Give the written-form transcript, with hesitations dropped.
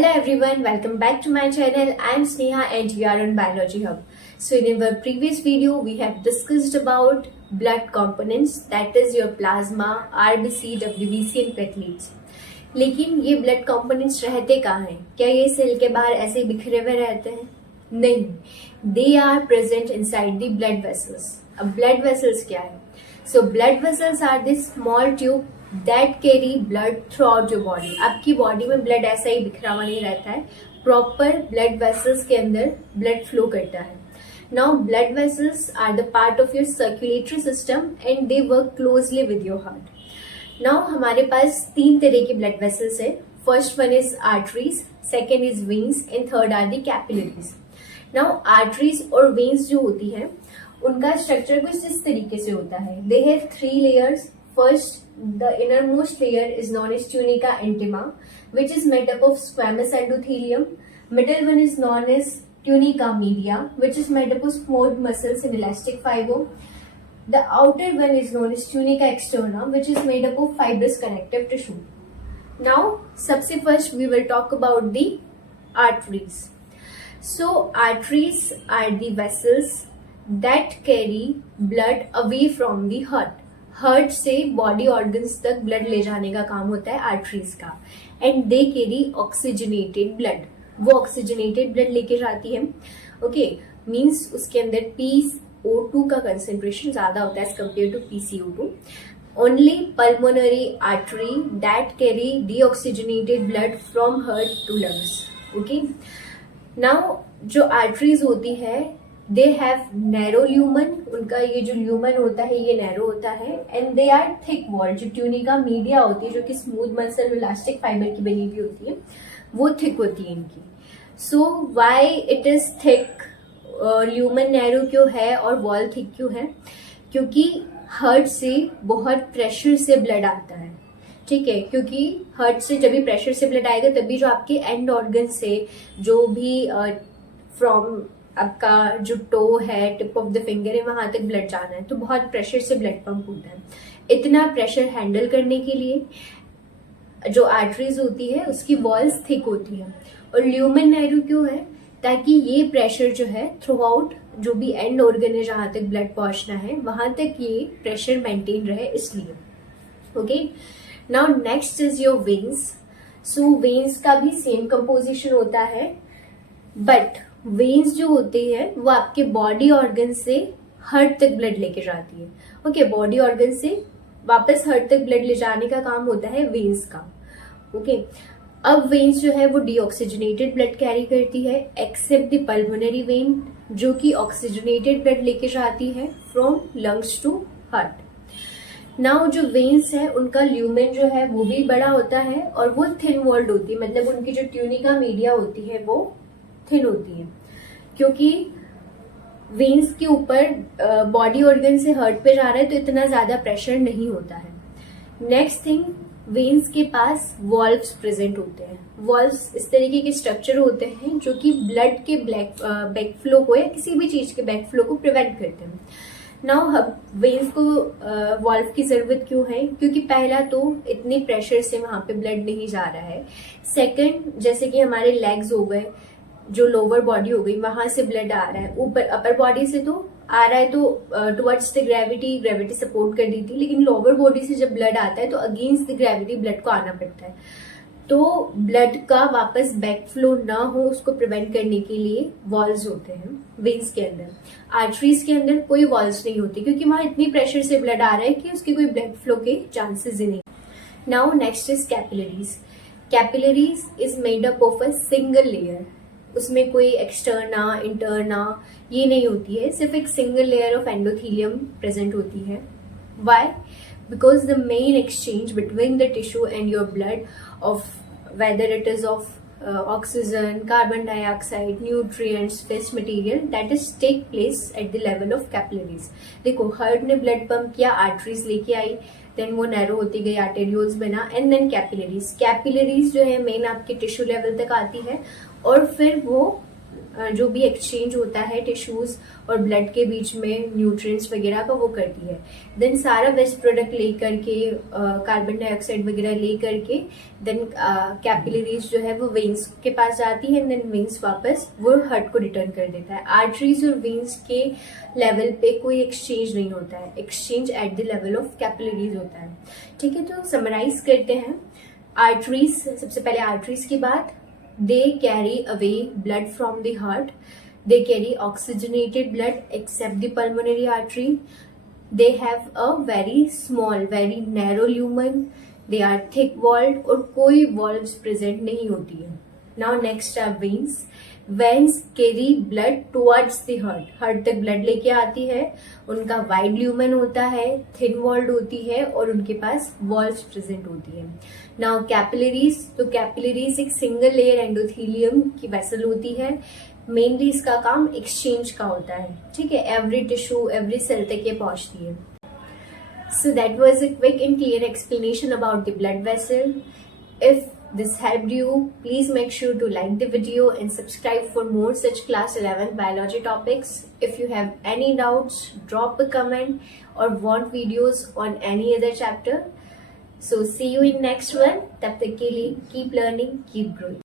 Hello everyone, welcome back to my channel. I am Sneha and you are on Biology Hub. So in our previous video, we have discussed about blood components, that is your plasma, RBC, WBC and platelets. लेकिन ये blood components रहते कहाँ हैं? क्या ये cell के बाहर ऐसे बिखरे हुए रहते हैं? नहीं, they are present inside the blood vessels. अब ब्लड वेसल्स क्या है? So blood vessels are the small tube that carry blood throughout your body. आपकी बॉडी में ब्लड ऐसा ही बिखरा हुआ नहीं रहता है, प्रॉपर ब्लड वेसल्स के अंदर ब्लड फ्लो करता है. Now blood vessels are the part of your circulatory system and they work closely with your heart. Now हमारे पास 3 तरह की ब्लड वेसल्स है. First one is arteries, second is veins and third are the capillaries. Now arteries और veins जो होती है उनका स्ट्रक्चर कुछ इस तरीके से होता है. They have 3 layers. First, the innermost layer is known as tunica intima, which is made up of squamous endothelium. Middle one is known as tunica media, which is made up of smooth muscles and elastic fiber. The outer one is known as tunica externa, which is made up of fibrous connective tissue. Now, सबसे first we will talk about the arteries. So, arteries are the vessels that carry blood away from the heart. Heart से body organs तक blood ले जाने का काम होता है arteries का. And they carry oxygenated blood. वो ऑक्सीजनेटेड ब्लड लेके जाती है. ओके, मींस उसके अंदर PCO2 का कंसेंट्रेशन ज्यादा होता है as compare to PCO2. Only pulmonary artery that carry deoxygenated blood from heart to lungs. Okay, now जो आर्टरीज होती है दे हैव नैरो ल्यूमन. उनका ये जो ल्यूमन होता है ये नैरो होता है. And they are thick wall. जो ट्यूनिका मीडिया होती है जो कि स्मूथ मसल इलास्टिक फाइबर की बनी हुई होती है वो थिक होती है इनकी. So why it is thick? Lumen narrow क्यों है और वॉल थिक क्यों है? क्योंकि हार्ट से बहुत प्रेशर से ब्लड आता है. ठीक है, क्योंकि हार्ट से जब भी प्रेशर से ब्लड आएगा तभी जो आपके एंड ऑर्गन से जो भी फ्रॉम आपका जो टो है, टिप ऑफ द फिंगर है, वहां तक ब्लड जाना है तो बहुत प्रेशर से ब्लड पंप होता है. इतना प्रेशर हैंडल करने के लिए जो आर्टरीज होती है उसकी वॉल्स थिक होती है. और ल्यूमन नैरो क्यों है? ताकि ये प्रेशर जो है थ्रू आउट जो भी एंड ऑर्गन है जहां तक ब्लड पहुंचना है वहां तक ये प्रेशर मेंटेन रहे, इसलिए. Okay, now next is your veins. So veins का भी सेम कंपोजिशन होता है, बट वेन्स जो होती है वो आपके बॉडी ऑर्गन से हार्ट तक ब्लड लेके जाती है. ओके, बॉडी ऑर्गन से वापस हार्ट तक ब्लड ले जाने का काम होता है वेन्स का. ओके, अब वेन्स जो है वो डीऑक्सीजनेटेड ब्लड कैरी करती है एक्सेप्ट द पल्मोनरी वेन जो कि ऑक्सीजनेटेड ब्लड लेके जाती है from lungs to heart. Now जो वेन्स है उनका ल्यूमेन जो है वो भी बड़ा होता है और वो थिन वॉल्ड होती है. मतलब उनकी जो ट्यूनिका मीडिया होती है वो थिन होती है क्योंकि वेन्स के ऊपर बॉडी ऑर्गन से हार्ट पे जा रहा है तो इतना ज्यादा प्रेशर नहीं होता है. नेक्स्ट थिंग, वेन्स के पास वॉल्व्स प्रेजेंट होते हैं. वॉल्व्स इस तरीके के स्ट्रक्चर होते हैं जो कि ब्लड के बैक फ्लो को या किसी भी चीज के बैक फ्लो को प्रिवेंट करते हैं. नाउ वेन्स को वॉल्व की जरूरत क्यों है? क्योंकि पहला तो इतने प्रेशर से वहां पे ब्लड नहीं जा रहा है. सेकंड, जैसे कि हमारे लेग्स हो गए, जो लोअर बॉडी हो गई वहां से ब्लड आ रहा है. ऊपर अपर बॉडी से तो आ रहा है तो टुवर्ड्स द ग्रेविटी सपोर्ट कर दी थी, लेकिन लोअर बॉडी से जब ब्लड आता है तो अगेंस्ट द ग्रेविटी ब्लड को आना पड़ता है. तो ब्लड का वापस बैक फ्लो ना हो उसको प्रिवेंट करने के लिए वॉल्स होते हैं वेन्स के अंदर. आर्टरीज के अंदर कोई वॉल्स नहीं होती क्योंकि वहां इतनी प्रेशर से ब्लड आ रहा है कि उसके कोई ब्लड फ्लो के चांसेस ही नहीं. Now next is capillaries. Capillaries is made up of a single layer. उसमें कोई एक्सटर्ना इंटरना ये नहीं होती है, सिर्फ एक single layer of endothelium present होती है. Why? Because the main exchange between the tissue and your blood of whether it is of oxygen, carbon dioxide, nutrients, waste material that is take place at the level of capillaries. देखो, heart ने blood pump किया, arteries लेके आई, then वो narrow होती गई, arterioles बना and then capillaries. Capillaries जो है मेन आपके टिश्यू लेवल तक आती है और फिर वो जो भी एक्सचेंज होता है टिश्यूज और ब्लड के बीच में न्यूट्रिएंट्स वगैरह का वो करती है। देन सारा वेस्ट प्रोडक्ट ले करके कार्बन डाइऑक्साइड वगैरह ले करके देन कैपिलरीज जो है वो वेन्स के पास जाती है, देन वेन्स वापस वो हार्ट को रिटर्न कर देता है। आर्टरीज और वेन्स के लेवल पे कोई एक्सचेंज नहीं होता है, exchange eight the level of capillaries होता है। ठीक है, तो समराइज करते हैं। आर्टरीज, सबसे पहले आर्टरीज की बात, they carry away blood from the heart. They carry oxygenated blood except the pulmonary artery. They have a very small, very narrow lumen. They are thick walled और कोई valves present नहीं होती है। Now next are veins. Veins carry blood towards the heart. Heart तक blood लेके आती है, उनका wide lumen होता है, thin walled होती है और उनके पास valves present होती है। Now capillaries, तो capillaries एक single layer endothelium की vessel होती है। मेनली इसका काम एक्सचेंज का होता है। ठीक है, एवरी टिश्यू एवरी सेल तक ये पहुंचती है। So that was a quick and clear explanation about the blood vessel. If this helped you, please make sure to like the video and subscribe for more such class 11 biology topics. If you have any doubts, drop a comment or want videos on any other chapter. So see you in next one. तब तक के लिए keep learning, keep growing.